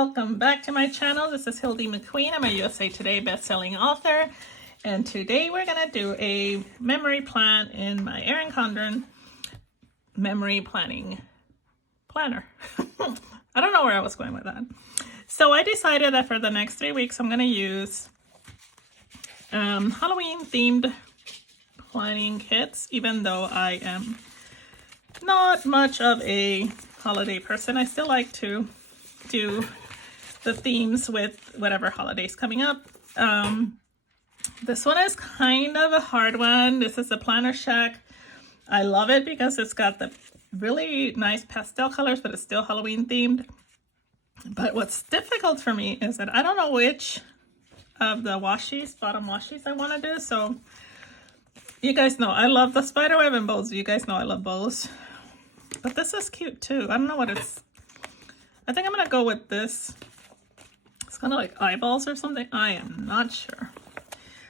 welcome back to my channel. This is Hildy McQueen. I'm a USA Today bestselling author, and today we're gonna do a memory plan in my Erin Condren memory planning planner. I don't know where I was going with that. So I decided that for the next 3 weeks I'm gonna use Halloween themed planning kits, even though I am not much of a holiday person. I still like to do the themes with whatever holidays coming up. This one is kind of a hard one. This is a Planner Shack. I love it because it's got the really nice pastel colors, but it's still Halloween themed. But what's difficult for me is that I don't know which of the washies, bottom washies I want to do. So you guys know I love the spiderweb and bows. You guys know I love bows. But this is cute too. I don't know what it's... I think I'm going to go with this. It's kind of like eyeballs or something. I am not sure.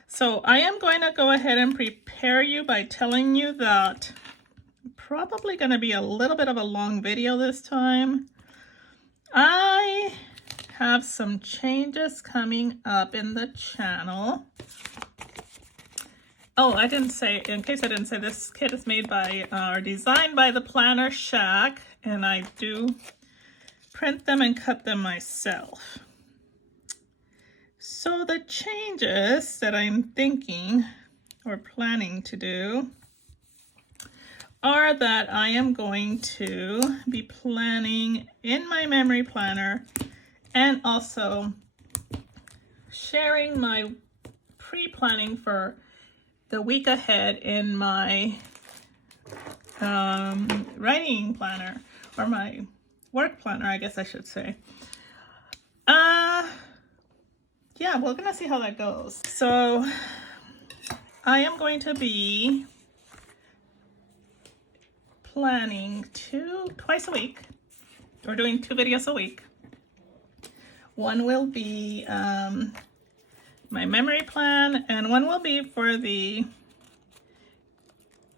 So I am going to go ahead and prepare you by telling you that probably going to be a little bit of a long video this time. I have some changes coming up in the channel. Oh, I didn't say, in case I didn't say, this kit is made by or designed by the Planner Shack, and I do print them and cut them myself. So the changes that I'm thinking or planning to do are that I am going to be planning in my memory planner and also sharing my pre-planning for the week ahead in my writing planner, or my work planner, I guess I should say. Yeah, we're gonna see how that goes. So I am going to be planning twice a week. We're doing 2 videos a week. One will be my memory plan, and one will be for the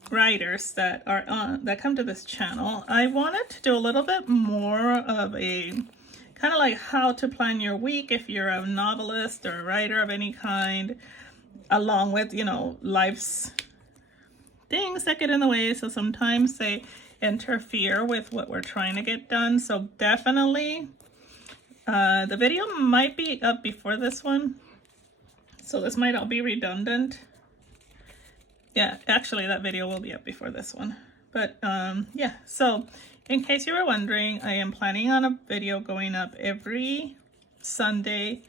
writers that are that come to this channel. I wanted to do a little bit more of a kind of like how to plan your week if you're a novelist or a writer of any kind, along with, you know, life's things that get in the way. So sometimes they interfere with what we're trying to get done. So definitely the video might be up before this one. So this might all be redundant. Yeah, actually that video will be up before this one. But yeah, so in case you were wondering, I am planning on a video going up every Sunday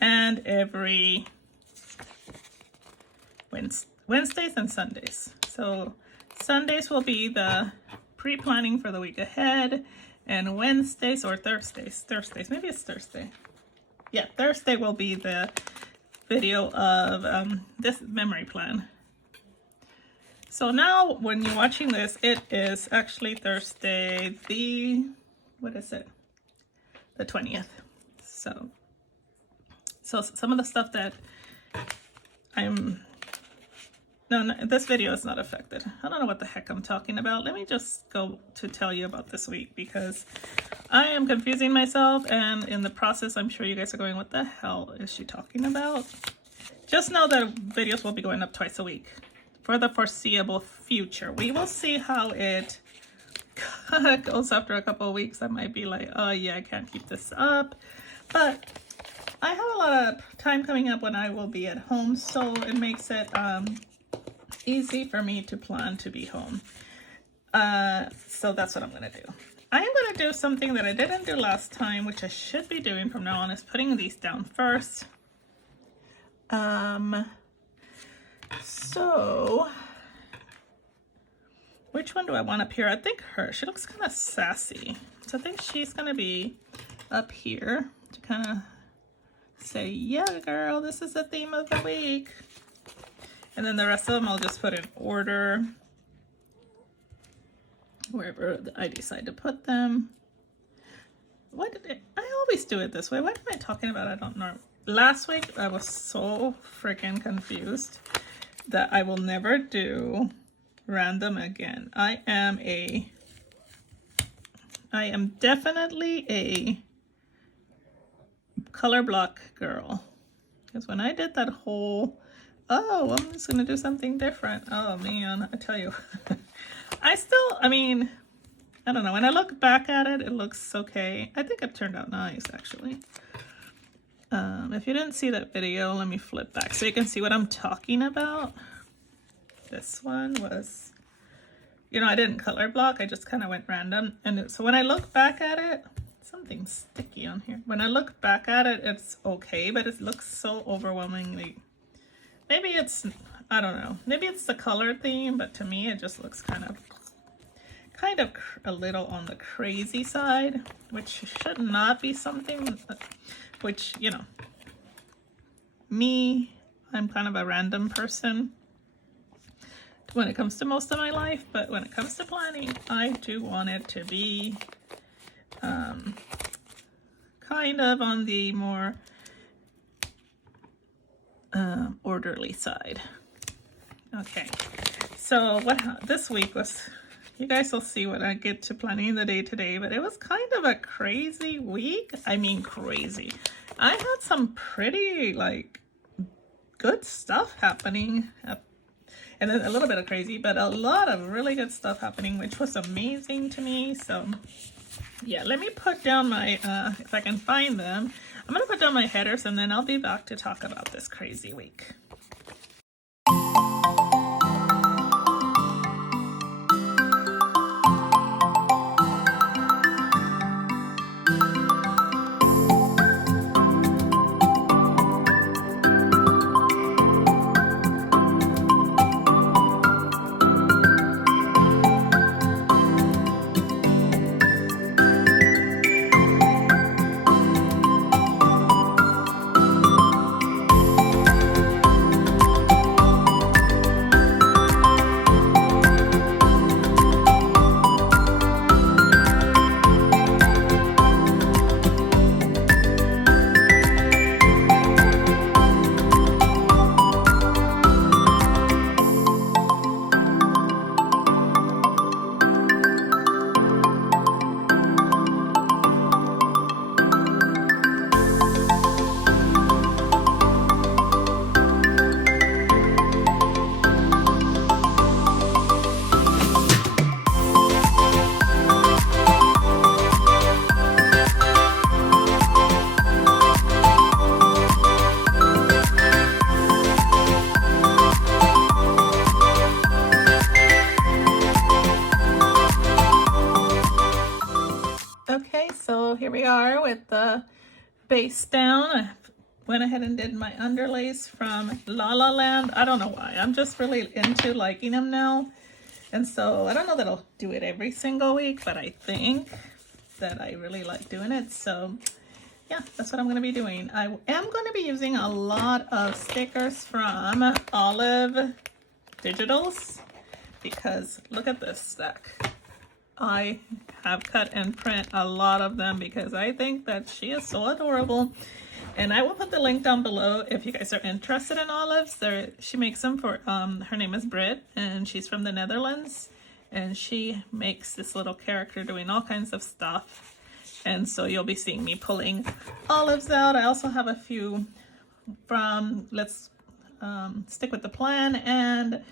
and every Wednesdays and Sundays. So Sundays will be the pre-planning for the week ahead, and Wednesdays or Thursdays, maybe it's Thursday. Yeah, Thursday will be the video of this memory plan. So now when you're watching this, it is actually Thursday, what is it? The 20th. So some of the stuff that no, this video is not affected. I don't know what the heck I'm talking about. Let me just go to tell you about this week, because I am confusing myself, and in the process, I'm sure you guys are going, what the hell is she talking about? Just know that videos will be going up twice a week for the foreseeable future. We will see how it goes after a couple of weeks. I might be like, oh yeah, I can't keep this up. But I have a lot of time coming up when I will be at home, so it makes it easy for me to plan to be home. So that's what I'm gonna do. I am gonna do something that I didn't do last time, which I should be doing from now on, is putting these down first. So which one do I want up here? I think her. She looks kind of sassy. So I think she's gonna be up here to kind of say, yeah, girl, this is the theme of the week. And then the rest of them I'll just put in order, wherever I decide to put them. I always do it this way. What am I talking about? I don't know. Last week I was so freaking confused that I will never do random again. I am definitely a color block girl. Because when I did that whole, oh, I'm just going to do something different. Oh, man, I tell you. I mean, I don't know. When I look back at it, it looks okay. I think it turned out nice, actually. If you didn't see that video, let me flip back so you can see what I'm talking about. This one was, you know, I didn't color block. I just kind of went random. And so when I look back at it, something's sticky on here. When I look back at it, it's okay, but it looks so overwhelmingly. Maybe it's, I don't know. Maybe it's the color theme, but to me, it just looks kind of a little on the crazy side, which should not be something which, you know, me, I'm kind of a random person when it comes to most of my life, but when it comes to planning, I do want it to be kind of on the more orderly side. Okay, so this week was, you guys will see when I get to planning the day today, but it was kind of a crazy week. I mean, crazy. I had some pretty, like, good stuff happening, and then a little bit of crazy, but a lot of really good stuff happening, which was amazing to me. So yeah, let me put down my, if I can find them, I'm gonna put down my headers and then I'll be back to talk about this crazy week. Okay, so here we are with the base down. I went ahead and did my underlays from La La Land. I don't know why. I'm just really into liking them now. And so I don't know that I'll do it every single week, but I think that I really like doing it. So yeah, that's what I'm going to be doing. I am going to be using a lot of stickers from Olive Digitals because look at this stack. I have cut and print a lot of them because I think that she is so adorable. And I will put the link down below if you guys are interested in olives. She makes them for, her name is Britt, and she's from the Netherlands. And she makes this little character doing all kinds of stuff. And so you'll be seeing me pulling olives out. I also have a few from, let's stick with the plan, and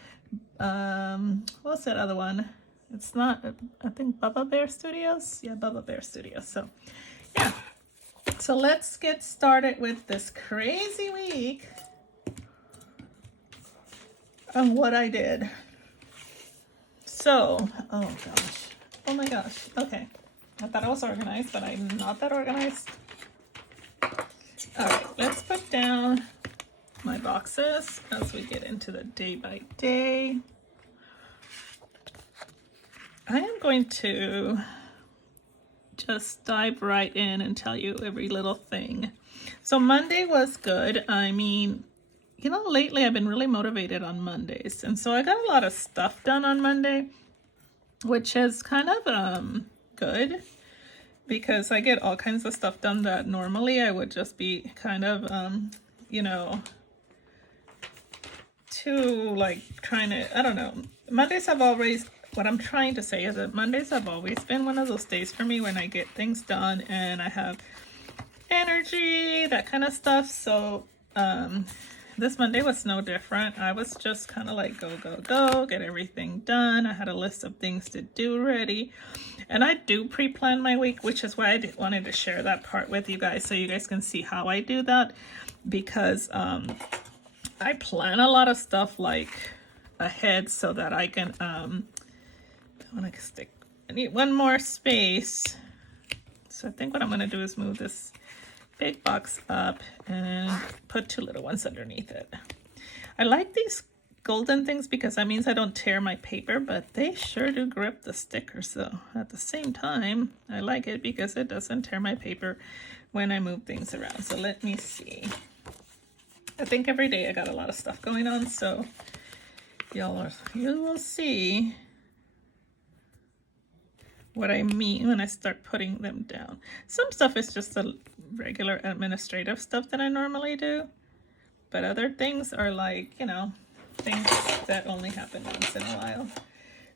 what's that other one? It's not, I think Bubba Bear Studios? Yeah, Bubba Bear Studios. So, yeah. So let's get started with this crazy week and what I did. So, oh gosh. Oh my gosh. Okay. I thought I was organized, but I'm not that organized. All right, let's put down my boxes as we get into the day by day. I am going to just dive right in and tell you every little thing. So Monday was good. I mean, you know, lately I've been really motivated on Mondays. And so I got a lot of stuff done on Monday, which is kind of good because I get all kinds of stuff done that normally I would just be kind of, you know, too like trying to, I don't know. Mondays have always, what I'm trying to say is that Mondays have always been one of those days for me when I get things done and I have energy, that kind of stuff. So this Monday was no different. I was just kind of like go, go, go, get everything done. I had a list of things to do ready. And I do pre-plan my week, which is why I wanted to share that part with you guys so you guys can see how I do that. Because I plan a lot of stuff like ahead so that I can, I need one more space. So I think what I'm going to do is move this big box up and put 2 little ones underneath it. I like these golden things because that means I don't tear my paper, but they sure do grip the stickers though. At the same time, I like it because it doesn't tear my paper when I move things around. So let me see. I think every day I got a lot of stuff going on, so you will see what I mean when I start putting them down. Some stuff is just the regular administrative stuff that I normally do, but other things are like, you know, things that only happen once in a while.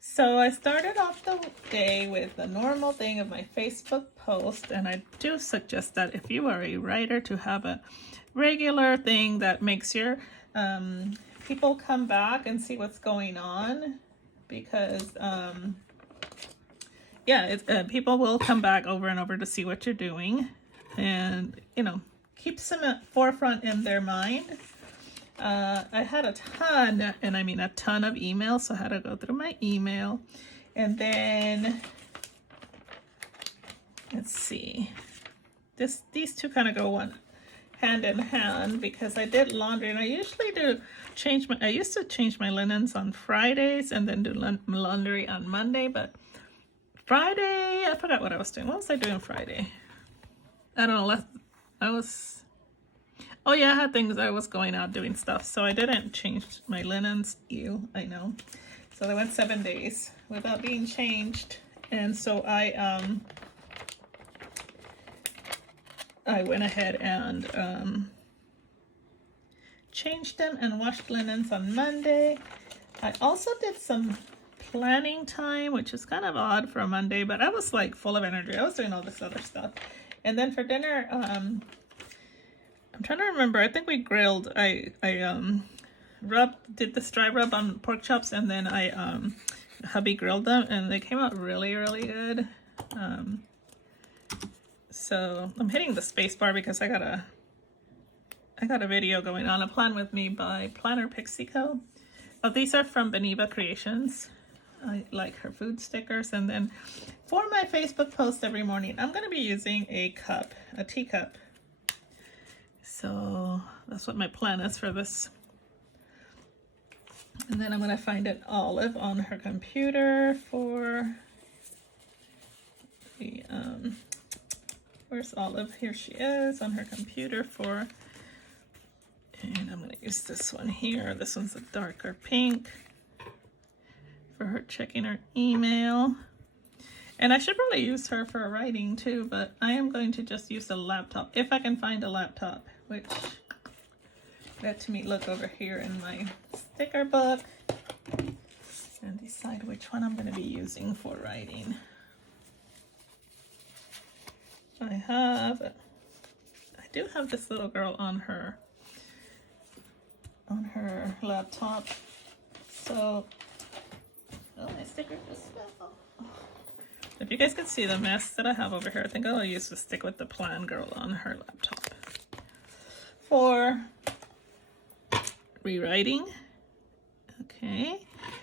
So I started off the day with the normal thing of my Facebook post, and I do suggest that if you are a writer to have a regular thing that makes your people come back and see what's going on, because people will come back over and over to see what you're doing, and you know, keeps them at forefront in their mind. I had a ton, and I mean a ton of emails, so I had to go through my email, and then let's see, these two kind of go hand in hand because I did laundry, and I usually I used to change my linens on Fridays and then do laundry on Monday, but Friday, I forgot what I was doing. What was I doing Friday? I don't know. Oh yeah, I had things. I was going out doing stuff, so I didn't change my linens. Ew, I know. So they went 7 days without being changed, and so I went ahead and changed them and washed linens on Monday. I also did some planning time, which is kind of odd for a Monday, but I was like full of energy. I was doing all this other stuff. And then for dinner, I'm trying to remember. I think we grilled. I did this dry rub on pork chops, and then hubby grilled them, and they came out really, really good. So I'm hitting the space bar because I got a video going on, a plan with me by Planner Pixico. Oh, these are from Beneva Creations. I like her food stickers. And then for my Facebook post every morning, I'm going to be using a teacup. So that's what my plan is for this. And then I'm going to find an Olive on her computer for the, where's Olive? Here she is on her computer for, and I'm going to use this one here. This one's a darker pink for her checking her email. And I should probably use her for writing too, but I am going to just use a laptop if I can find a laptop, which let me look over here in my sticker book and decide which one I'm going to be using for writing. I do have this little girl on her laptop. So, oh, my sticker just fell. If you guys can see the mess that I have over here, I think I'll use the stick with the Plan Girl on her laptop for rewriting. Okay,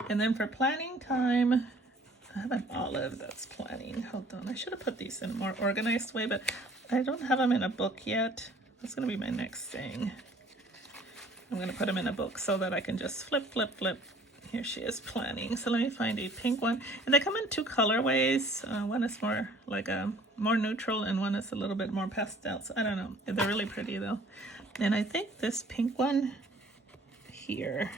and then for planning time, I have an Olive that's planning. Hold on, I should have put these in a more organized way, but I don't have them in a book yet. That's gonna be my next thing. I'm gonna put them in a book so that I can just flip. Here she is planning. So let me find a pink one. And they come in 2 colorways. One is more like a more neutral and one is a little bit more pastel. So I don't know. They're really pretty though. And I think this pink one here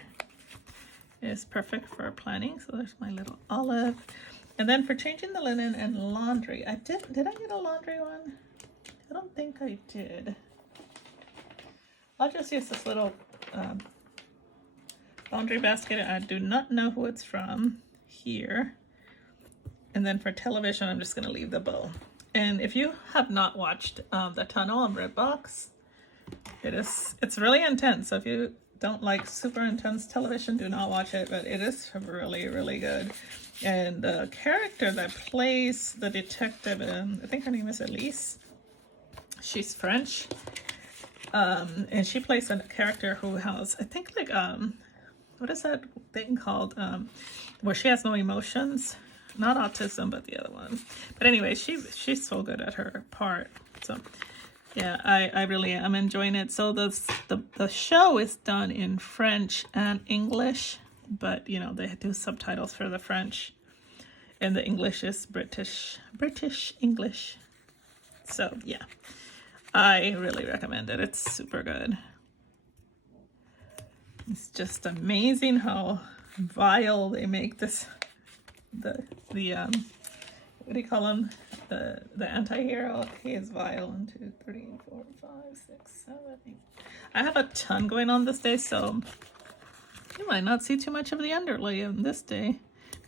is perfect for planning. So there's my little Olive. And then for changing the linen and laundry, did I get a laundry one? I don't think I did. I'll just use this little laundry basket. I do not know who it's from here. And then for television, I'm just going to leave the bow. And if you have not watched The Tunnel on Redbox, it's really intense. So if you don't like super intense television, do not watch it, but it is really, really good. And the character that plays the detective, I think her name is Elise. She's French. And she plays a character who has, I think, like, what is that thing called? Where she has no emotions. Not autism, but the other one. But anyway, she's so good at her part. So yeah, I really am enjoying it. So the show is done in French and English, but you know, they do subtitles for the French, and the English is British English. So yeah, I really recommend it. It's super good. It's just amazing how vile they make this, the what do you call him? The anti-hero. He is vile. 1, 2, 3, 4, 5, 6, 7, 8. I have a ton going on this day, so you might not see too much of the underlay on this day.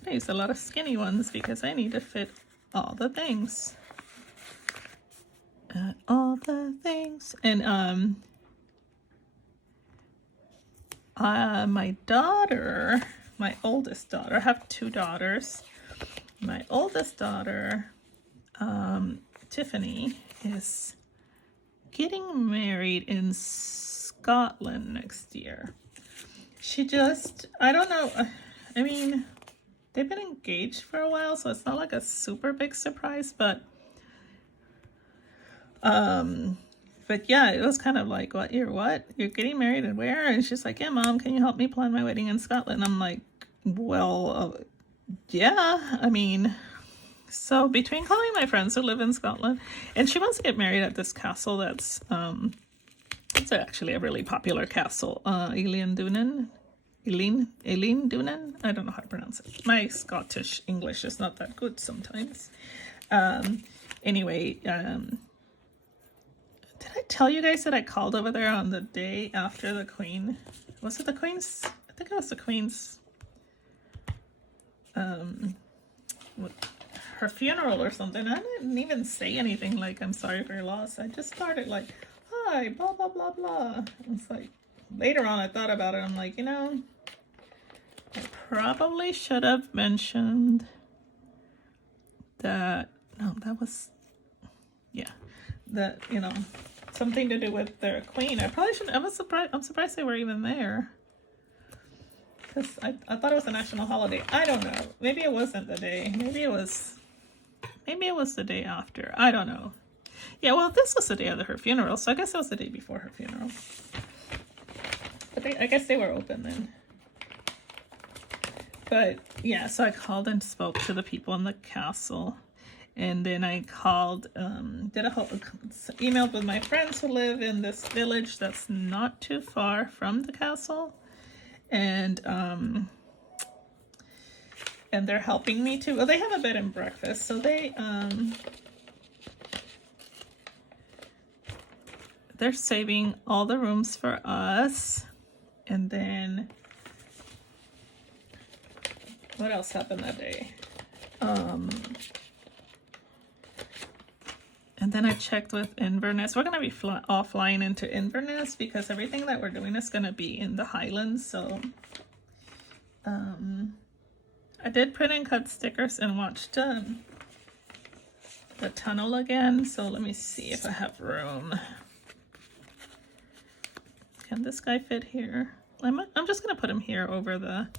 I use a lot of skinny ones because I need to fit all the things. All the things. And my daughter, my oldest daughter, I have 2 daughters. My oldest daughter, Tiffany, is getting married in Scotland next year. She just, I don't know, I mean, they've been engaged for a while, so it's not like a super big surprise, but yeah, it was kind of like, what? You're getting married and where? And she's like, yeah, Mom, can you help me plan my wedding in Scotland? I'm like, well, yeah, I mean, so between calling my friends who live in Scotland, and she wants to get married at this castle that's, it's actually a really popular castle, Eilean Dunan. Eilean Dunan? I don't know how to pronounce it. My Scottish English is not that good sometimes. Anyway, did I tell you guys that I called over there on the day after the Queen? Was it the Queen's? I think it was the Queen's, her funeral or something. I didn't even say anything like, I'm sorry for your loss. I just started like, hi, blah, blah, blah, blah. It's like, later on I thought about it. I'm like, you know, I probably should have mentioned that, no, that was, yeah, that, you know, something to do with their queen. I probably shouldn't. I'm surprised they were even there. Because I thought it was a national holiday. I don't know. Maybe it wasn't the day. Maybe it was the day after. I don't know. Yeah, well, this was the day of her funeral, so I guess it was the day before her funeral. But I guess they were open then. But yeah, so I called and spoke to the people in the castle. And then I called, emailed with my friends who live in this village that's not too far from the castle. And they're helping me too. Well, they have a bed and breakfast, so they're saving all the rooms for us. And then what else happened that day? And then I checked with Inverness. We're going to be all flying into Inverness because everything that we're doing is going to be in the Highlands. So I did print and cut stickers and watched the tunnel again. So let me see if I have room. Can this guy fit here? I'm just going to put him here over that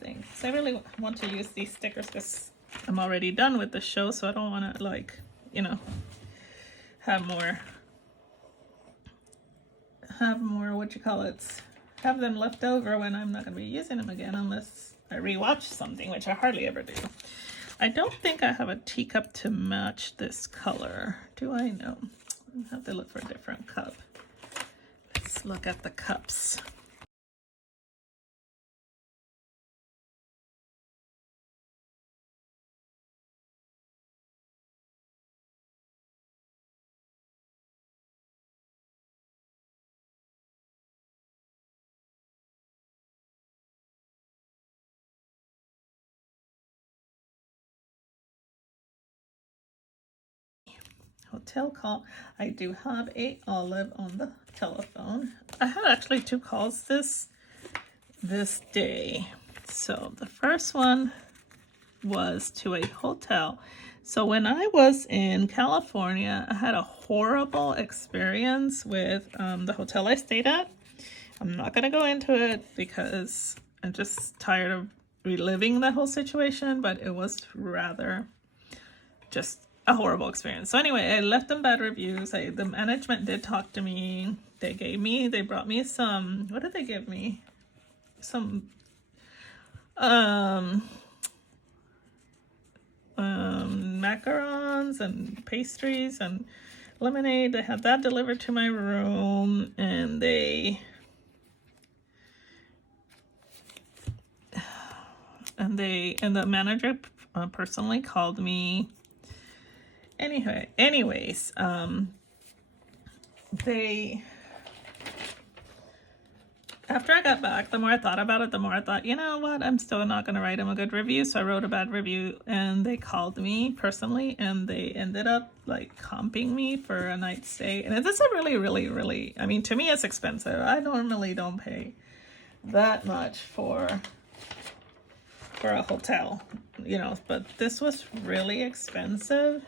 thing. So I really want to use these stickers because I'm already done with the show. So I don't want to, like, you know, have more, have them left over when I'm not going to be using them again unless I rewatch something, which I hardly ever do. I don't think I have a teacup to match this color. Do I? No. I have to look for a different cup. Let's look at the cups. hotel call. I do have a Olive on the telephone. I had actually 2 calls this day. So the first one was to a hotel. So when I was in California, I had a horrible experience with the hotel I stayed at. I'm not going to go into it because I'm just tired of reliving that whole situation, but it was rather just a horrible experience. So anyway, I left them bad reviews. The management did talk to me. They brought me some, what did they give me? Some macarons and pastries and lemonade. They had that delivered to my room, and the manager personally called me. Anyways, after I got back, the more I thought about it, the more I thought, you know what, I'm still not going to write them a good review. So I wrote a bad review, and they called me personally, and they ended up like comping me for a night stay. And it's a really, I mean, to me, it's expensive. I normally don't pay that much for a hotel, you know, but this was really expensive.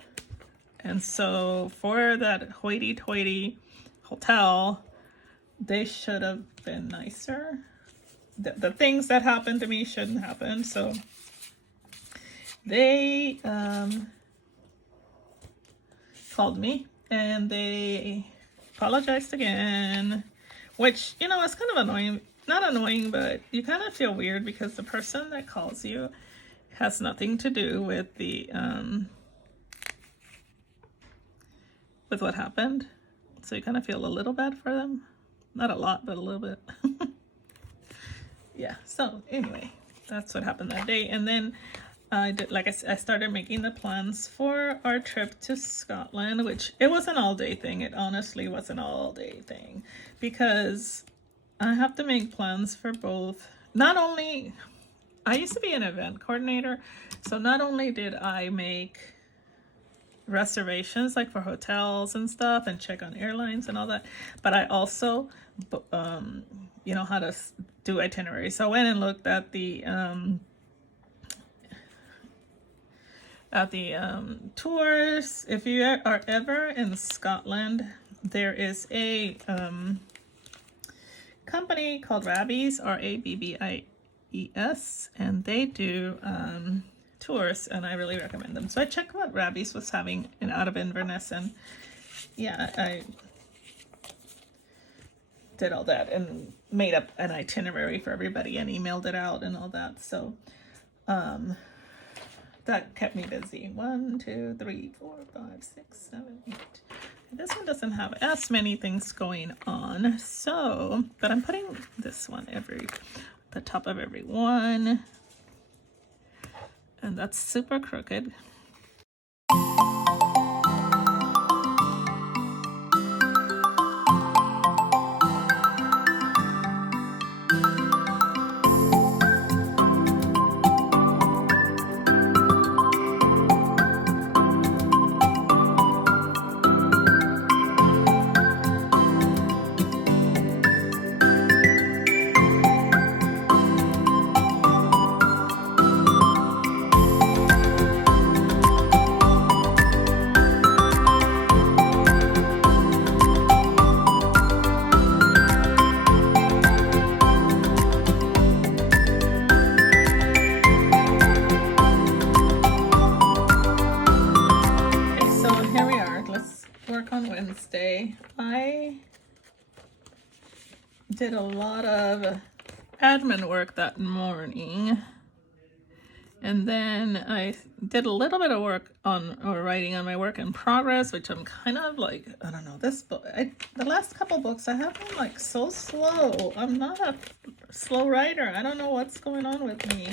And so for that hoity-toity hotel, they should have been nicer. The things that happened to me shouldn't happen. So they called me and they apologized again, which, you know, it's kind of annoying. Not annoying, but you kind of feel weird because the person that calls you has nothing to do with the with what happened. So you kind of feel a little bad for them. Not a lot, but a little bit. Yeah, so anyway, that's what happened that day. And then I started making the plans for our trip to Scotland, which it was an all-day thing. It honestly was an all-day thing because I have to make plans for both. Not only, I used to be an event coordinator, so not only did I make reservations like for hotels and stuff and check on airlines and all that, but I also you know how to do itineraries. So I went and looked at the tours. If you are ever in Scotland, there is a company called Rabbies, Rabbies, and they do tours, and I really recommend them. So I checked what Rabbies was having out of Inverness, and yeah, I did all that and made up an itinerary for everybody and emailed it out and all that. So that kept me busy. 1, 2, 3, 4, 5, 6, 7, 8. This one doesn't have as many things going on, so, but I'm putting this one the top of every one, and that's super crooked. Wednesday, I did a lot of admin work that morning, and then I did a little bit of work writing on my work in progress, which I'm kind of like, I don't know, this book, the last couple books I have been like so slow. I'm not a slow writer. I don't know what's going on with me,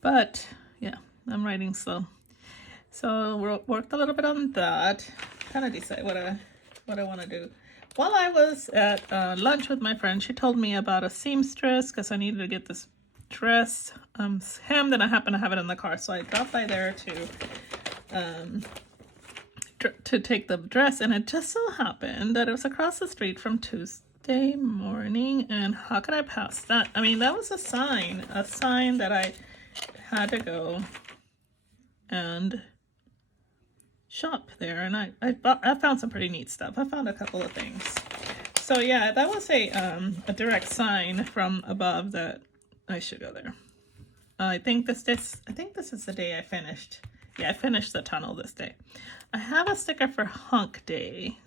but yeah, I'm writing slow. So worked a little bit on that. Kind of decide what I want to do. While I was at lunch with my friend, she told me about a seamstress because I needed to get this dress hemmed, and I happen to have it in the car. So I dropped by there to to take the dress, and it just so happened that it was across the street from Tuesday morning, and how could I pass that? I mean, that was a sign that I had to go and shop there, and I found some pretty neat stuff. I found a couple of things. So yeah, that was a direct sign from above that I should go there. I think this is the day I finished. Yeah, I finished the tunnel this day. I have a sticker for Hunk Day.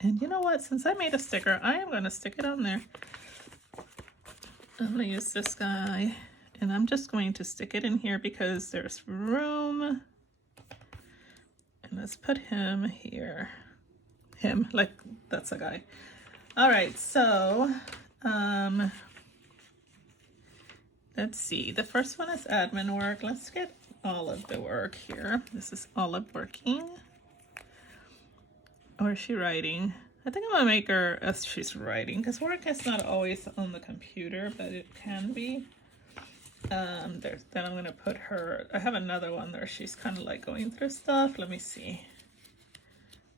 And you know what? Since I made a sticker, I am going to stick it on there. I'm going to use this guy. And I'm just going to stick it in here because there's room. And let's put him here. Him, like that's a guy. All right, so let's see. The first one is admin work. Let's get Olive the work here. This is Olive working. Or is she writing? I think I'm gonna make her as she's writing, because work is not always on the computer, but it can be. Then I'm gonna put her. I have another one there. She's kind of like going through stuff. Let me see.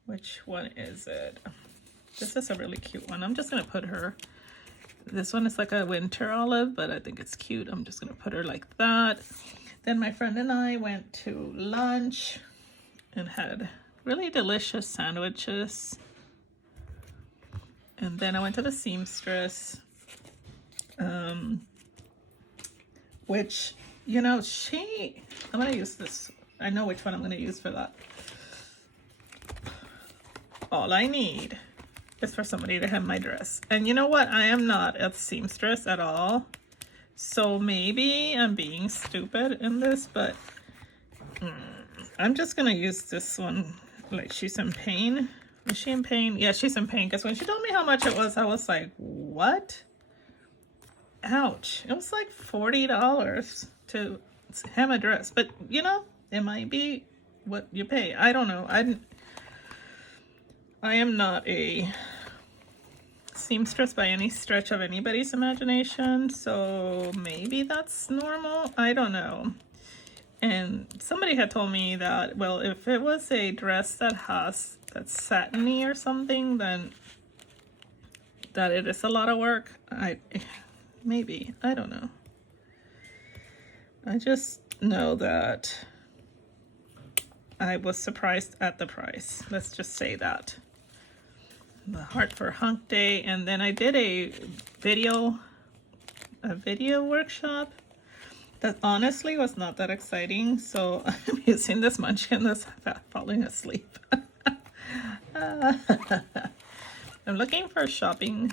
Which one is it? This is a really cute one. I'm just gonna put her. This one is like a winter olive, but I think it's cute. I'm just gonna put her like that. Then my friend and I went to lunch and had really delicious sandwiches. And then I went to the seamstress, which, you know, I'm gonna use this. I know which one I'm gonna use for that. All I need is for somebody to hem my dress. And you know what? I am not a seamstress at all. So maybe I'm being stupid in this, but I'm just gonna use this one. Like, she's in pain. Is she in pain? Yeah, she's in pain. Because when she told me how much it was, I was like, what? Ouch. It was like $40 to hem a dress. But, you know, it might be what you pay. I don't know. I am not a seamstress by any stretch of anybody's imagination, so maybe that's normal. I don't know. And somebody had told me that, well, if it was a dress that's satiny or something, then that it is a lot of work. Maybe, I don't know. I just know that I was surprised at the price. Let's just say that. The Heart for Hunk Day, and then I did a video workshop that honestly was not that exciting, so I'm using this munchkin that's falling asleep. I'm looking for shopping.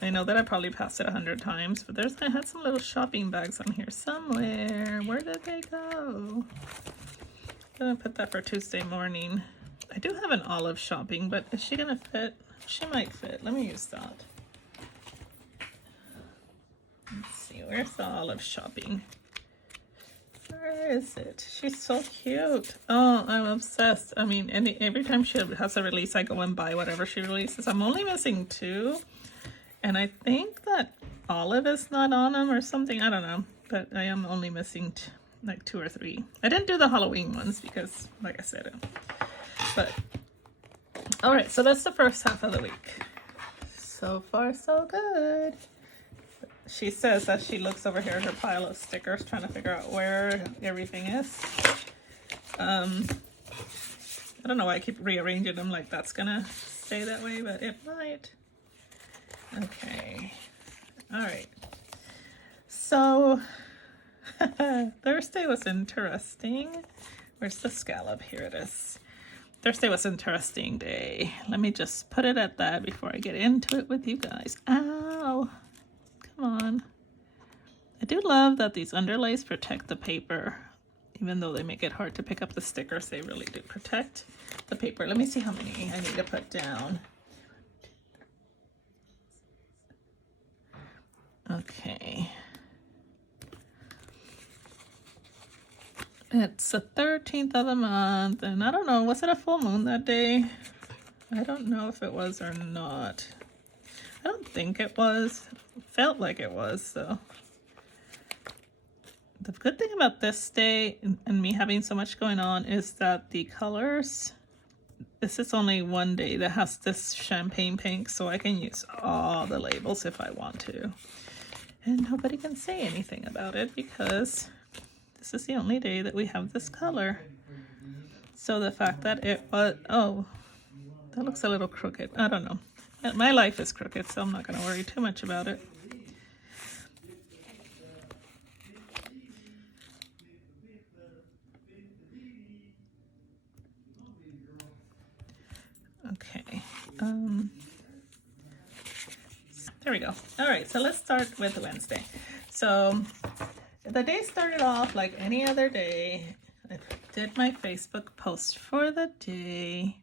I know that I probably passed it 100 times, but I had some little shopping bags on here somewhere. Where did they go? I'm gonna put that for Tuesday morning. I do have an Olive shopping, but is she gonna fit? She might fit. Let me use that. Let's see, where's the Olive shopping? Where is it? She's so cute. Oh, I'm obsessed. I mean, every time she has a release, I go and buy whatever she releases. I'm only missing 2. And I think that Olive is not on them or something. I don't know. But I am only missing like 2 or 3. I didn't do the Halloween ones because, like I said, but all right, so that's the first half of the week. So far, so good. She says that she looks over here at her pile of stickers, trying to figure out where everything is. I don't know why I keep rearranging them like that's gonna stay that way, but it might. Okay. All right. So Thursday was interesting. Where's the scallop? Here it is. Thursday was an interesting day. Let me just put it at that before I get into it with you guys. Ow! Come on. I do love that these underlays protect the paper. Even though they make it hard to pick up the stickers, they really do protect the paper. Let me see how many I need to put down. Okay. It's the 13th of the month, and I don't know, was it a full moon that day? I don't know if it was or not. I don't think it was. It felt like it was, so. The good thing about this day and me having so much going on is that the colors this is only one day that has this champagne pink, so I can use all the labels if I want to. And nobody can say anything about it because this is the only day that we have this color. So the fact that it was, oh, that looks a little crooked. I don't know. My life is crooked, so I'm not going to worry too much about it. Okay. There we go. All right, so let's start with Wednesday. So the day started off like any other day. I did my Facebook post for the day.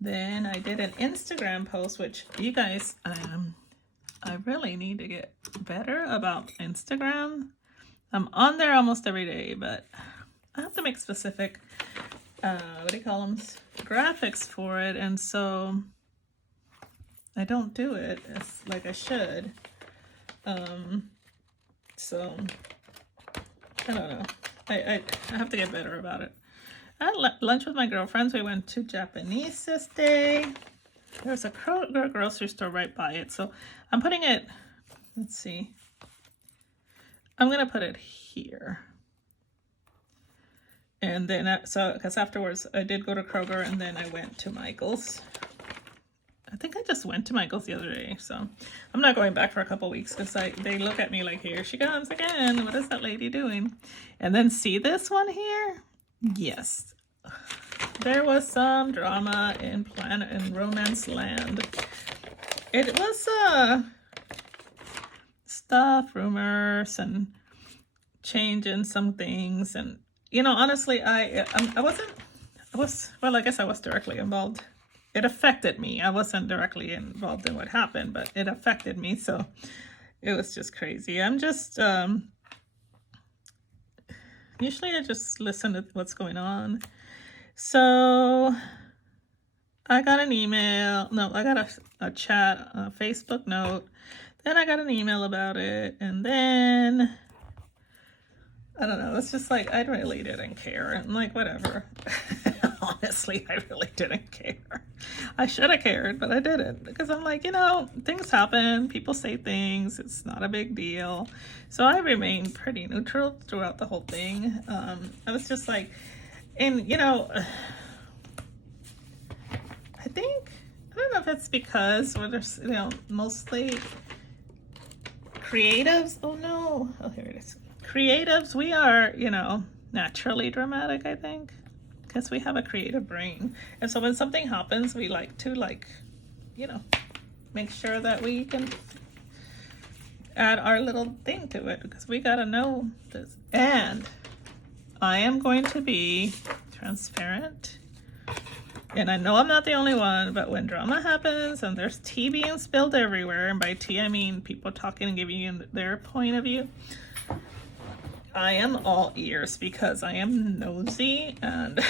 Then I did an Instagram post, which you guys, I really need to get better about Instagram. I'm on there almost every day, but I have to make specific, what do you call them, graphics for it, and so I don't do it as like I should. So I don't know. I have to get better about it. I had lunch with my girlfriends. We went to Japanese this day. There's a Kroger grocery store right by it. So I'm putting it, let's see. I'm going to put it here. And then, because afterwards I did go to Kroger and then I went to Michael's. I think I just went to Michael's the other day. So I'm not going back for a couple weeks because they look at me like, here she comes again. What is that lady doing? And then see this one here? Yes, there was some drama in Romance Land. It was stuff, rumors, and changing some things. And you know, honestly, I guess I was directly involved. It affected me. I wasn't directly involved in what happened, but it affected me. So it was just crazy. I'm just usually I just listen to what's going on. So I got an email. No, I got a chat, a Facebook note. Then I got an email about it. And then, I don't know. It's just like, I really didn't care. I'm like, whatever. Honestly, I really didn't care. I should have cared, but I didn't. Because I'm like, you know, things happen. People say things. It's not a big deal. So I remained pretty neutral throughout the whole thing. I was just like, and you know, I don't know if it's because we're just, you know, mostly creatives. Oh no. Oh, here it is. Creatives, we are, you know, naturally dramatic, I think. Because we have a creative brain. And so when something happens, we like to, like, you know, make sure that we can add our little thing to it. Because we got to know this. And I am going to be transparent. And I know I'm not the only one, but when drama happens and there's tea being spilled everywhere, and by tea I mean people talking and giving you their point of view, I am all ears because I am nosy and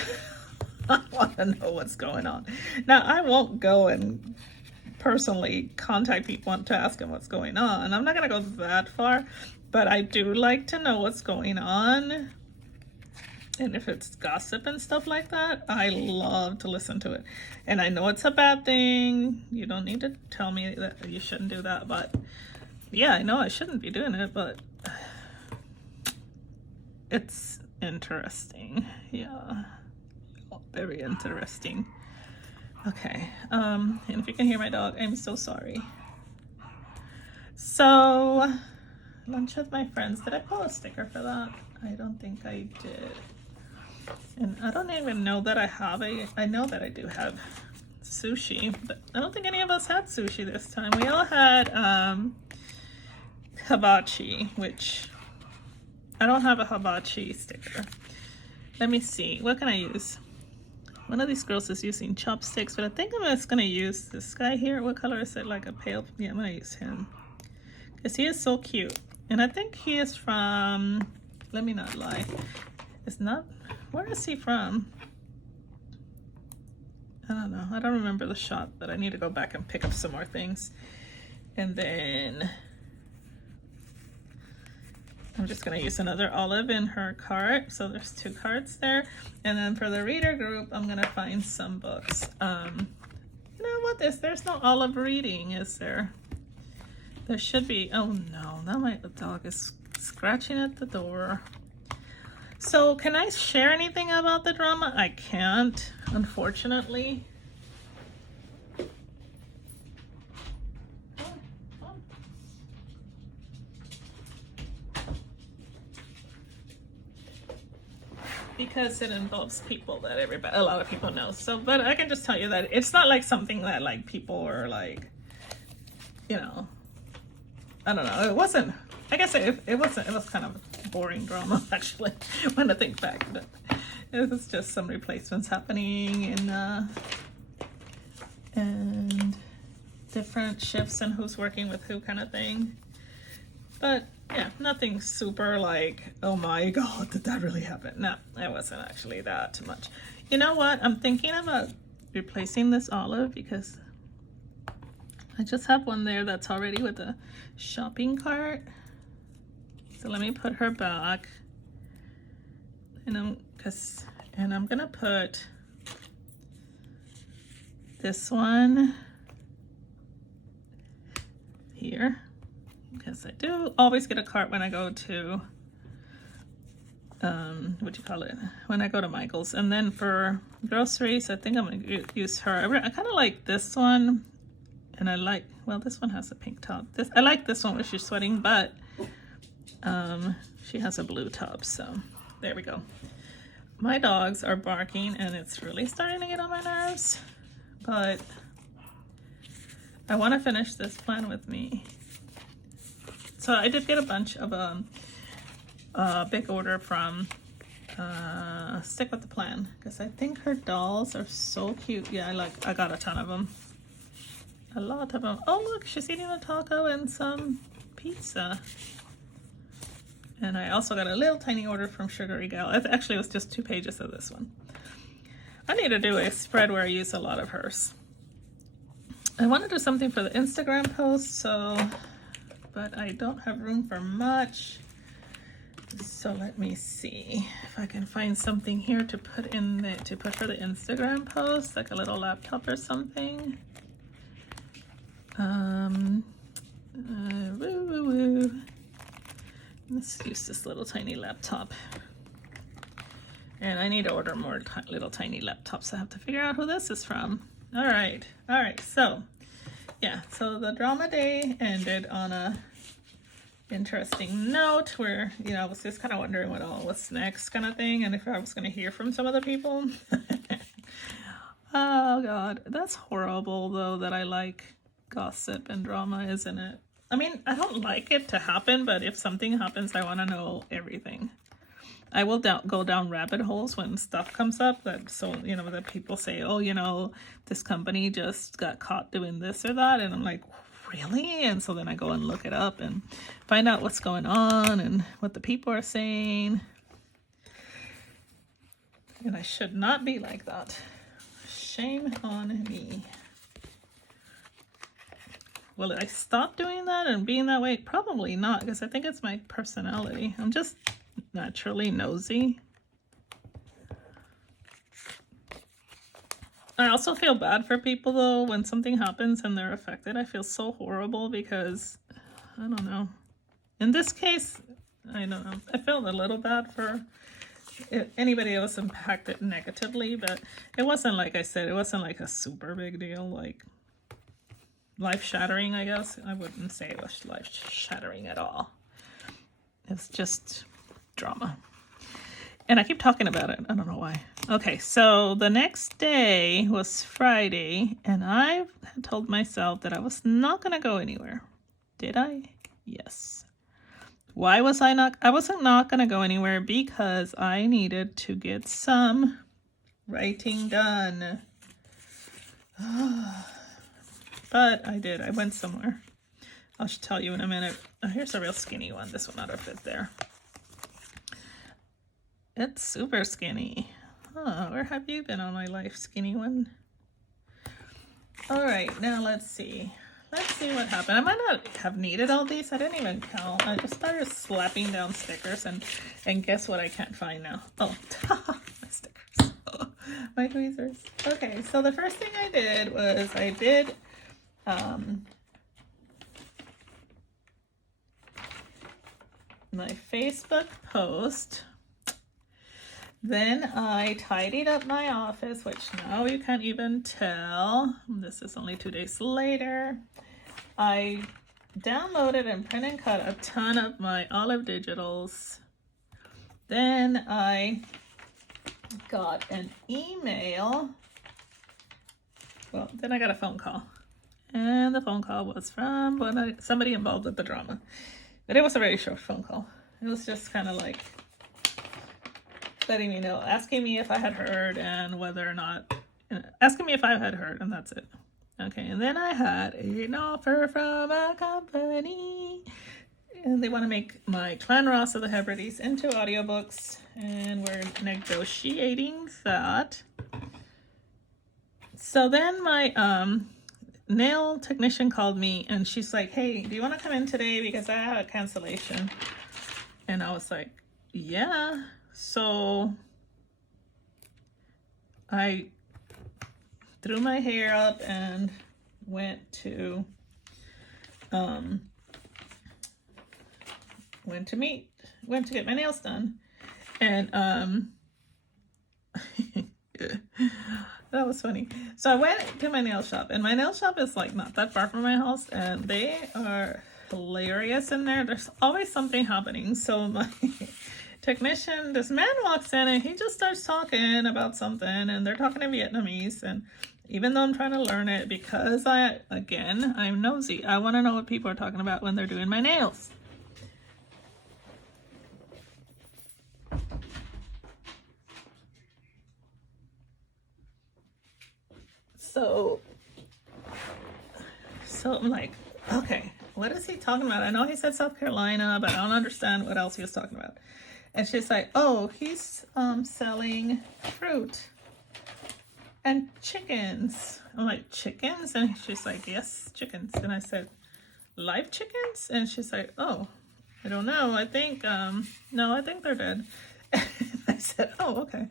I want to know what's going on. Now, I won't go and personally contact people to ask them what's going on. I'm not going to go that far, but I do like to know what's going on. And if it's gossip and stuff like that, I love to listen to it. And I know it's a bad thing. You don't need to tell me that you shouldn't do that, but yeah, I know I shouldn't be doing it, but it's interesting. Yeah, very interesting. Okay, and if you can hear my dog, I'm so sorry. So, lunch with my friends. Did I pull a sticker for that? I don't think I did. And I don't even know that I have I know that I do have sushi, but I don't think any of us had sushi this time. We all had hibachi, which I don't have a hibachi sticker. Let me see. What can I use? One of these girls is using chopsticks, but I think I'm just going to use this guy here. What color is it? Like a pale? Yeah, I'm going to use him. Because he is so cute. And I think he is from... Let me not lie. It's not... Where is he from? I don't know. I don't remember the shot, but I need to go back and pick up some more things. And then... I'm I'm just going to use another olive in her cart. So there's 2 cards there. And then for the reader group, I'm going to find some books. You know what? There's no olive reading, is there? There should be. Oh no, now my dog is scratching at the door. So can I share anything about the drama? I can't, unfortunately. Because it involves people that a lot of people know. So, but I can just tell you that it's not like something that like people are like, you know, I don't know. It wasn't, I guess it wasn't, it was kind of boring drama actually when I think back, but it was just some replacements happening and different shifts and who's working with who kind of thing. But yeah, nothing super like, oh my god, did that really happen? No, it wasn't actually that much. You know what? I'm thinking about replacing this olive because I just have one there that's already with a shopping cart. So let me put her back. And I'm gonna put this one here. Because I do always get a cart when I go to, when I go to Michael's. And then for groceries, I think I'm going to use her. I kind of like this one. And I like, well, this one has a pink top. I like this one where she's sweating, but she has a blue top. So there we go. My dogs are barking and it's really starting to get on my nerves. But I want to finish this plan with me. So I did get a bunch of big order from Stick With The Plan because I think her dolls are so cute. Yeah, I got a ton of them. A lot of them. Oh look, she's eating a taco and some pizza. And I also got a little tiny order from Sugary Gal. Actually, it was just 2 pages of this one. I need to do a spread where I use a lot of hers. I want to do something for the Instagram post, but I don't have room for much. So let me see if I can find something here to put for the Instagram post, like a little laptop or something. Let's use this little tiny laptop. And I need to order more little tiny laptops. I have to figure out who this is from. All right. So yeah, so the drama day ended on a interesting note where, you know, I was just kind of wondering what's next kind of thing, and if I was going to hear from some other people. Oh god, that's horrible though that I like gossip and drama, isn't it? I mean, I don't like it to happen, but if something happens, I want to know everything. I will go down rabbit holes when stuff comes up that people say, oh, you know, this company just got caught doing this or that. And I'm like, really? And so then I go and look it up and find out what's going on and what the people are saying. And I should not be like that. Shame on me. Will I stop doing that and being that way? Probably not, because I think it's my personality. I'm just naturally nosy. I also feel bad for people though when something happens and they're affected. I feel so horrible because, I don't know. In this case, I don't know. I feel a little bad for anybody else impacted negatively, but it wasn't, like I said, it wasn't like a super big deal, like life-shattering, I guess. I wouldn't say it was life-shattering at all. It's just drama. And I keep talking about it. I don't know why. Okay, so the next day was Friday, and I told myself that I was not going to go anywhere. Did I? Yes. Why was I not? I wasn't not going to go anywhere because I needed to get some writing done. But I did. I went somewhere. I'll tell you in a minute. Oh, here's a real skinny one. This one ought to fit there. It's super skinny. Huh, where have you been all my life, skinny one? All right, now let's see. let's see what happened. I might not have needed all these. I didn't even count. I just started slapping down stickers, and guess what I can't find now? Oh, my stickers. Oh, my tweezers. Okay, so the first thing I did was I did my Facebook post. Then I tidied up my office, which now you can't even tell. This is only 2 days later. I downloaded and print and cut a ton of my Olive Digitals. Then I got an email. Well, then I got a phone call. And the phone call was from somebody involved with the drama. But it was a very short phone call. It was just kind of like letting me know, asking me if I had heard and whether or not, asking me if I had heard, and that's it. Okay, and then I had an offer from a company, and they want to make my Clan Ross of the Hebrides into audiobooks, and we're negotiating that. So then my nail technician called me, and she's like, hey, do you want to come in today because I had a cancellation? And I was like, yeah. So I threw my hair up and went to get my nails done. And that was funny. So I went to my nail shop, and my nail shop is like not that far from my house, and they are hilarious in there. There's always something happening. So my technician, this man walks in and he just starts talking about something, and they're talking in Vietnamese. And even though I'm trying to learn it, because I'm nosy, I want to know what people are talking about when they're doing my nails. So I'm like, okay, what is he talking about? I know he said South Carolina, but I don't understand what else he was talking about. And she's like, oh, he's selling fruit and chickens. I'm like, chickens? And she's like, yes, chickens. And I said, live chickens? And she's like, oh, I don't know. I think, no, I think they're dead. And I said, oh, okay.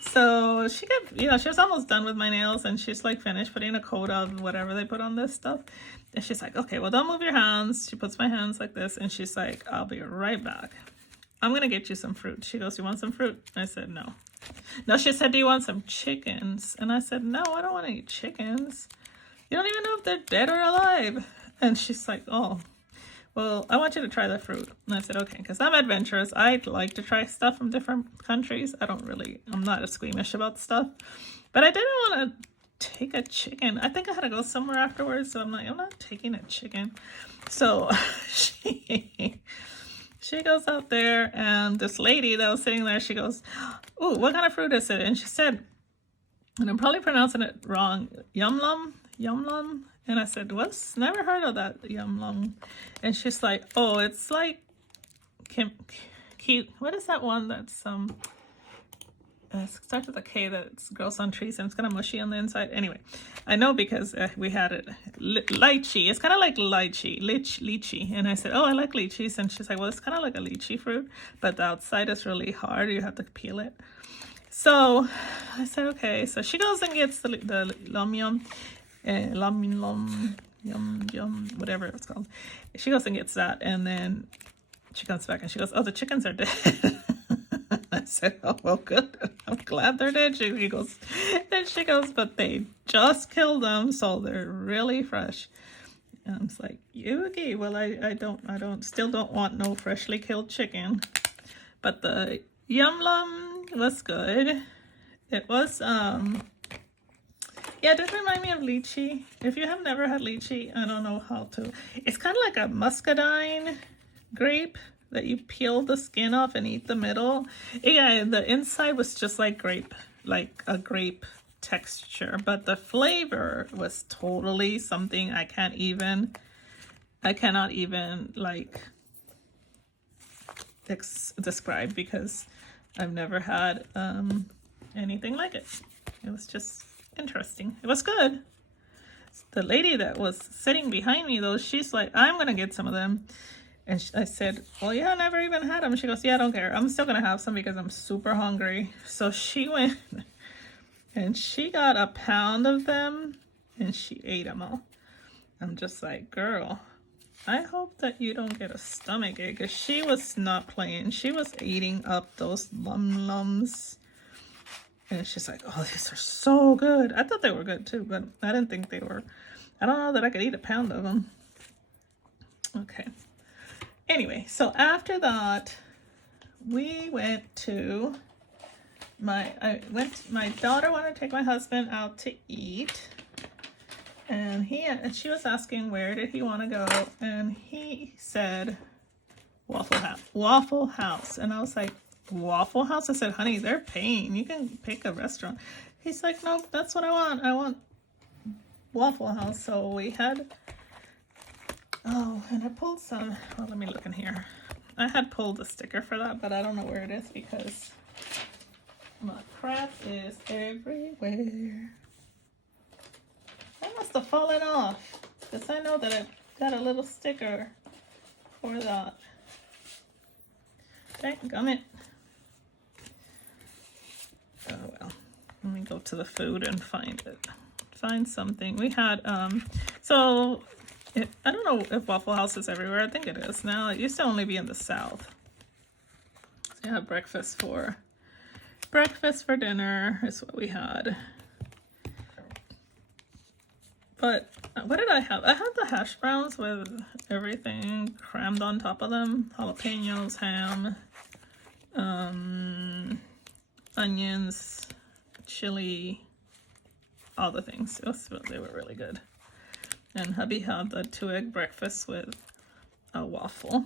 So she got, she was almost done with my nails, and she's like finished putting a coat of whatever they put on this stuff. And she's like, okay, well, don't move your hands. She puts my hands like this, and she's like, I'll be right back. I'm going to get you some fruit. She goes, you want some fruit? I said, no. No, she said, do you want some chickens? And I said, no, I don't want to eat chickens. You don't even know if they're dead or alive. And she's like, oh, well, I want you to try the fruit. And I said, okay, because I'm adventurous. I like to try stuff from different countries. I'm not as squeamish about stuff. But I didn't want to take a chicken. I think I had to go somewhere afterwards. So I'm like, I'm not taking a chicken. So she goes out there, and this lady that was sitting there, she goes, oh, what kind of fruit is it? And she said, and I'm probably pronouncing it wrong, yumlum. And I said, what's, never heard of that, yumlum. And she's like, oh, it's like, what is that one that's, it starts with a K that grows on trees, and it's kind of mushy on the inside. Anyway, I know because we had it. Lychee. It's kind of like lychee. And I said, oh, I like lychees. And she's like, well, it's kind of like a lychee fruit, but the outside is really hard. You have to peel it. So I said, okay. So she goes and gets the yum, whatever it's called. She goes and gets that, and then she comes back and she goes, oh, the chickens are dead. I said, oh, well, good. I'm glad they're dead. She goes, but they just killed them, so they're really fresh. And I was like, okay, well, I still don't want no freshly killed chicken. But the yumlum was good. It was, yeah, it did remind me of lychee. If you have never had lychee, I don't know how to. It's kind of like a muscadine grape that you peel the skin off and eat the middle. Yeah, the inside was just like a grape texture, but the flavor was totally something I cannot even like describe, because I've never had anything like it. It was just interesting. It was good. the lady that was sitting behind me, though, she's like, I'm gonna get some of them. And I said, well, yeah, I never even had them. She goes, yeah, I don't care. I'm still gonna have some because I'm super hungry. So she went and she got a pound of them and she ate them all. I'm just like, girl, I hope that you don't get a stomach ache, because she was not playing. She was eating up those lums. And she's like, oh, these are so good. I thought they were good too, but I didn't think they were. I don't know that I could eat a pound of them. Okay. Anyway, so after that, we went to my daughter wanted to take my husband out to eat. And she was asking where did he want to go, and he said Waffle House. And I was like, Waffle House? I said, honey, they're paying. You can pick a restaurant. He's like, no, that's what I want. I want Waffle House. So we had, oh, and I pulled some, well, let me look in here. I had pulled a sticker for that, but I don't know where it is because my crap is everywhere. That must have fallen off, because I know that I got a little sticker for that. Dadgummit. Oh well, let me go to the food and find it. Find something. We had, so, I don't know if Waffle House is everywhere. I think it is now. It used to only be in the South. So you have breakfast for dinner is what we had. But what did I have? I had the hash browns with everything crammed on top of them. Jalapenos, ham, onions, chili, all the things. They were really good. And hubby had the 2-egg breakfast with a waffle.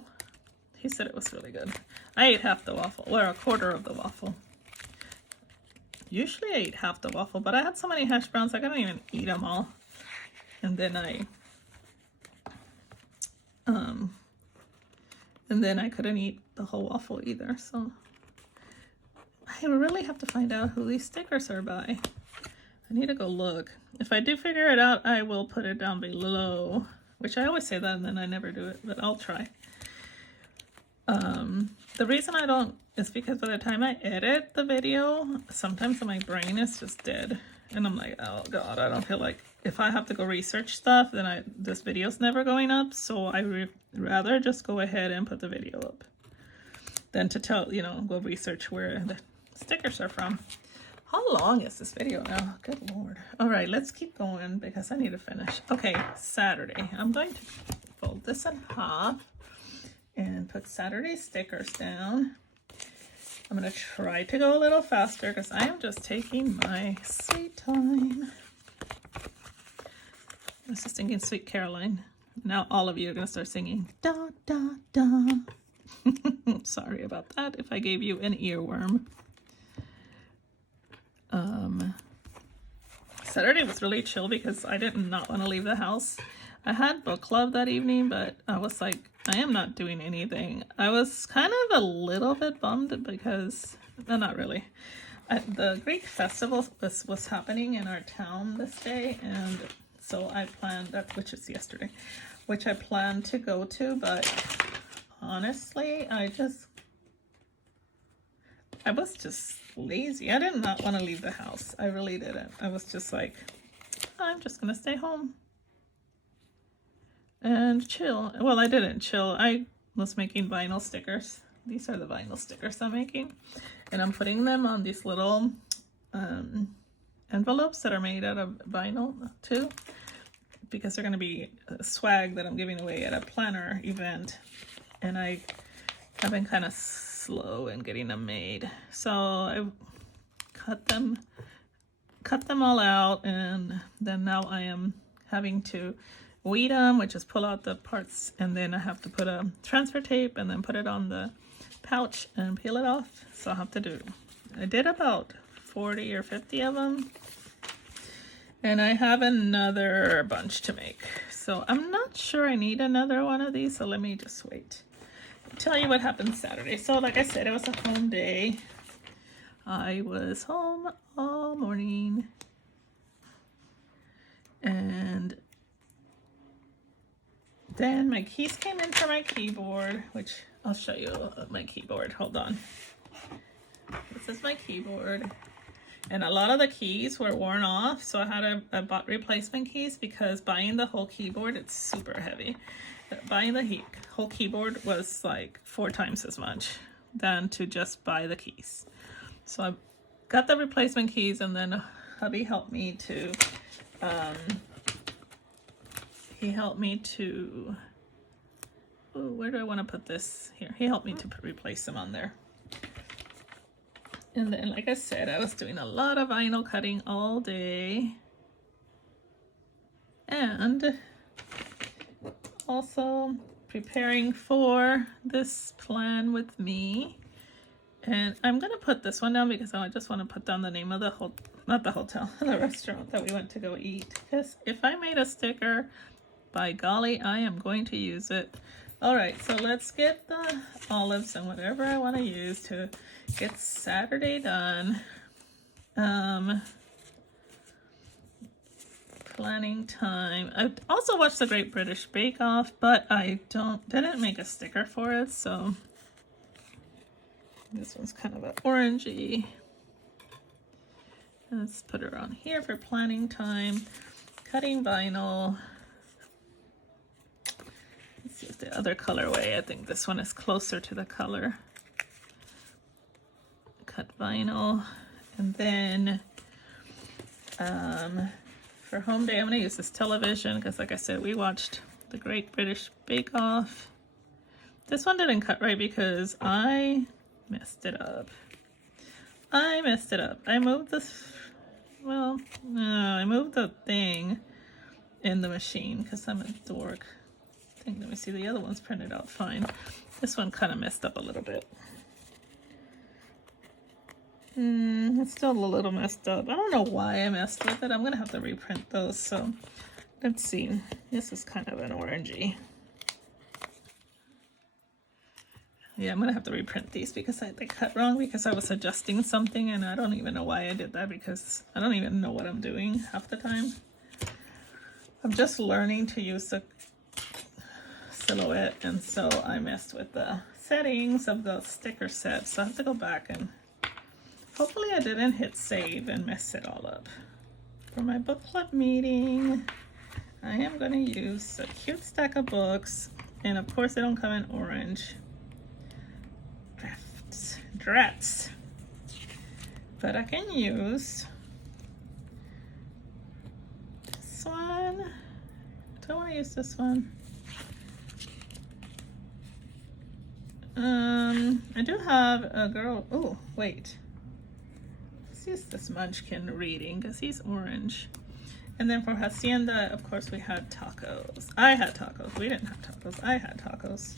He said it was really good. I ate half the waffle, or a quarter of the waffle. Usually I eat half the waffle, but I had so many hash browns I couldn't even eat them all. And then I couldn't eat the whole waffle either. So I really have to find out who these stickers are by. I need to go look. If I do figure it out, I will put it down below, which I always say that and then I never do it, but I'll try. The reason I don't is because by the time I edit the video, sometimes my brain is just dead. And I'm like, oh God, I don't feel like, if I have to go research stuff, then this video's never going up. So I rather just go ahead and put the video up than to go research where the stickers are from. How long is this video now? Good Lord. All right, let's keep going because I need to finish. Okay, Saturday. I'm going to fold this in half and put Saturday stickers down. I'm going to try to go a little faster because I am just taking my sweet time. I was just thinking Sweet Caroline. Now all of you are going to start singing. Da, da, da. Sorry about that if I gave you an earworm. Saturday was really chill because I did not want to leave the house. I had book club that evening, but I was like, I am not doing anything. I was kind of a little bit bummed because, no, not really. The Greek festival was happening in our town this day, and so I planned, which is yesterday, which I planned to go to, but honestly, I was just lazy. I did not want to leave the house. I really didn't. I was just like, I'm just going to stay home and chill. Well, I didn't chill. I was making vinyl stickers. These are the vinyl stickers I'm making. And I'm putting them on these little envelopes that are made out of vinyl too, because they're going to be swag that I'm giving away at a planner event. And I have been kind of slow in getting them made. So I cut them all out, and then now I am having to weed them, which is pull out the parts, and then I have to put a transfer tape and then put it on the pouch and peel it off. So I did about 40 or 50 of them, and I have another bunch to make. So I'm not sure I need another one of these, so let me just wait. I'll tell you what happened Saturday. So like I said, it was a home day. I was home all morning, and Then my keys came in for my keyboard, which I'll show you my keyboard. Hold on. This is my keyboard. And a lot of the keys were worn off, so I bought replacement keys because buying the whole keyboard, it's super heavy. Buying the whole keyboard was like 4 times as much than to just buy the keys. So I got the replacement keys, and then hubby helped me to where do I want to put this? Here. He helped me to replace them on there. And then, like I said, I was doing a lot of vinyl cutting all day. And also preparing for this plan with me. And I'm going to put this one down because I just want to put down the name of the the restaurant that we went to go eat. Because if I made a sticker, by golly, I am going to use it. All right, so let's get the olives and whatever I want to use to get Saturday done. Planning time. I also watched the Great British Bake Off, but I didn't make a sticker for it, so this one's kind of an orangey. Let's put her on here for planning time. Cutting vinyl. Let's see if the other colorway, I think this one is closer to the color. Cut vinyl. And then for home day, I'm going to use this television because, like I said, we watched the Great British Bake Off. This one didn't cut right because I messed it up. I moved this, I moved the thing in the machine because I'm a dork. Let me see, the other one's printed out fine. This one kind of messed up a little bit. It's still a little messed up. I don't know why I messed with it. I'm gonna have to reprint those. So let's see. This is kind of an orangey. Yeah, I'm gonna have to reprint these because they cut wrong because I was adjusting something and I don't even know why I did that because I don't even know what I'm doing half the time. I'm just learning to use the silhouette, and so I messed with the settings of the sticker set, so I have to go back and hopefully I didn't hit save and mess it all up. For my book club meeting, I am going to use a cute stack of books, and of course they don't come in orange. Drafts. But I can use this one. Do I want to use this one? I do have a girl. Oh, wait. Let's use this Munchkin reading because he's orange. And then for Hacienda, of course, we had tacos. I had tacos. We didn't have tacos. I had tacos.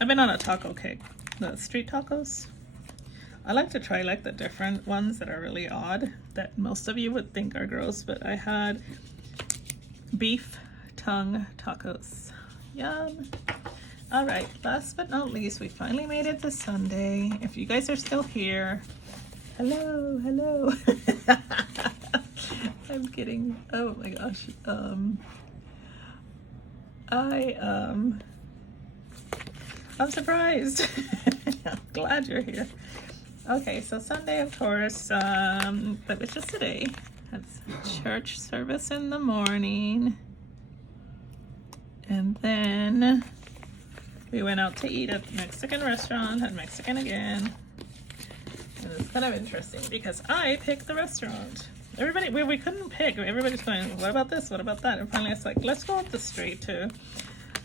I've been on a taco kick. The street tacos. I like to try like the different ones that are really odd that most of you would think are gross, but I had beef tongue tacos. Yum. All right, last but not least, we finally made it to Sunday. If you guys are still here, hello. I'm kidding. Oh my gosh. I'm surprised. I'm glad you're here. Okay, so Sunday, of course, but it's just today. That's church service in the morning. And then we went out to eat at the Mexican restaurant, had Mexican again. And it's kind of interesting because I picked the restaurant. Everybody, we couldn't pick. Everybody's going, what about this? What about that? And finally it's like, let's go up the street to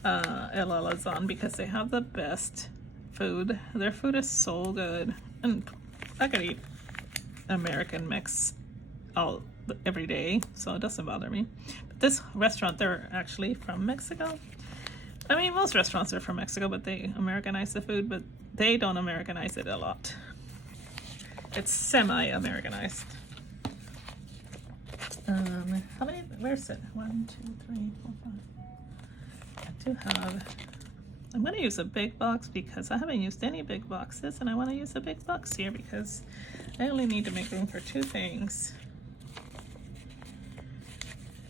El Alazan because they have the best food. Their food is so good. And I could eat American mix every day, so it doesn't bother me. But this restaurant, they're actually from Mexico. I mean, most restaurants are from Mexico, but they Americanize the food, but they don't Americanize it a lot. It's semi-Americanized. How many, where's it? 1, 2, 3, 4, 5. I do have, I'm going to use a big box because I haven't used any big boxes, and I want to use a big box here because I only need to make room for 2 things.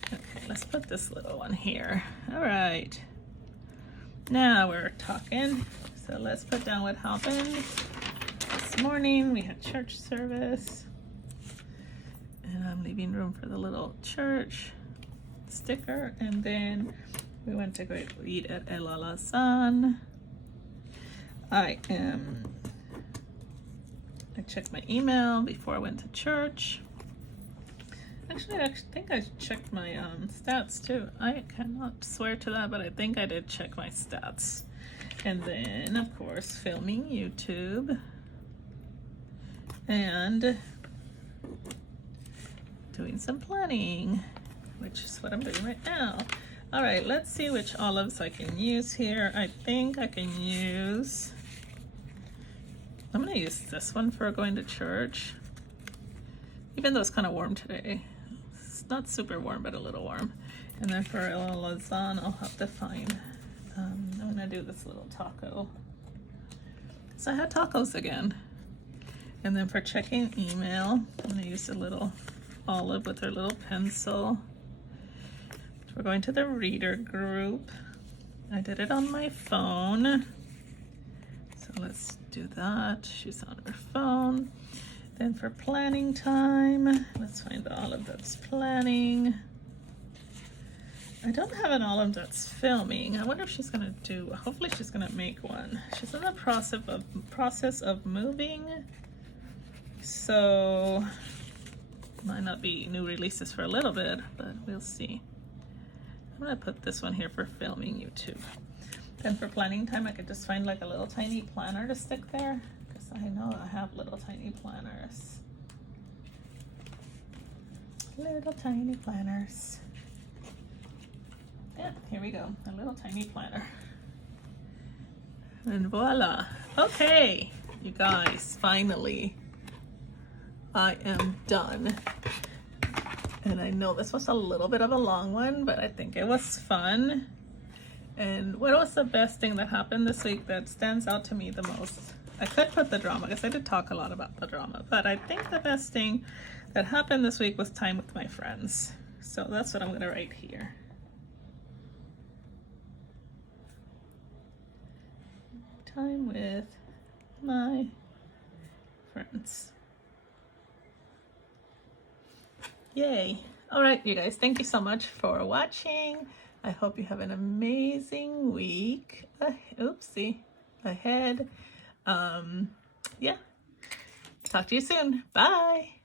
Okay, let's put this little one here. All right. Now we're talking. So let's put down what happened this morning. We had church service. And I'm leaving room for the little church sticker. And then we went to go eat at El Alazan. I checked my email before I went to church. Actually, I think I checked my stats too. I cannot swear to that, but I think I did check my stats. And then, of course, filming YouTube. And doing some planning, which is what I'm doing right now. All right, let's see which olives I can use here. I think I can use, I'm gonna use this one for going to church. Even though it's kind of warm today. It's not super warm, but a little warm. And then for El Alazan, I'll have to find, I'm gonna do this little taco. So I had tacos again. And then for checking email, I'm gonna use a little olive with her little pencil. We're going to the reader group. I did it on my phone. So let's do that. She's on her phone. Then for planning time, let's find the olive that's planning. I don't have an olive that's filming. I wonder if she's gonna do, hopefully she's gonna make one. She's in the process of moving. So might not be new releases for a little bit, but we'll see. I'm gonna put this one here for filming YouTube. Then for planning time, I could just find like a little tiny planner to stick there, because I know I have little tiny planners. Little tiny planners. Yeah, here we go, a little tiny planner. And voila. Okay, you guys, finally, I am done. And I know this was a little bit of a long one, but I think it was fun. And what was the best thing that happened this week that stands out to me the most? I could put the drama, because I did talk a lot about the drama, but I think the best thing that happened this week was time with my friends. So that's what I'm gonna write here. Time with my friends. Yay. All right, you guys, thank you so much for watching. I hope you have an amazing week. Ahead. Yeah. Talk to you soon. Bye.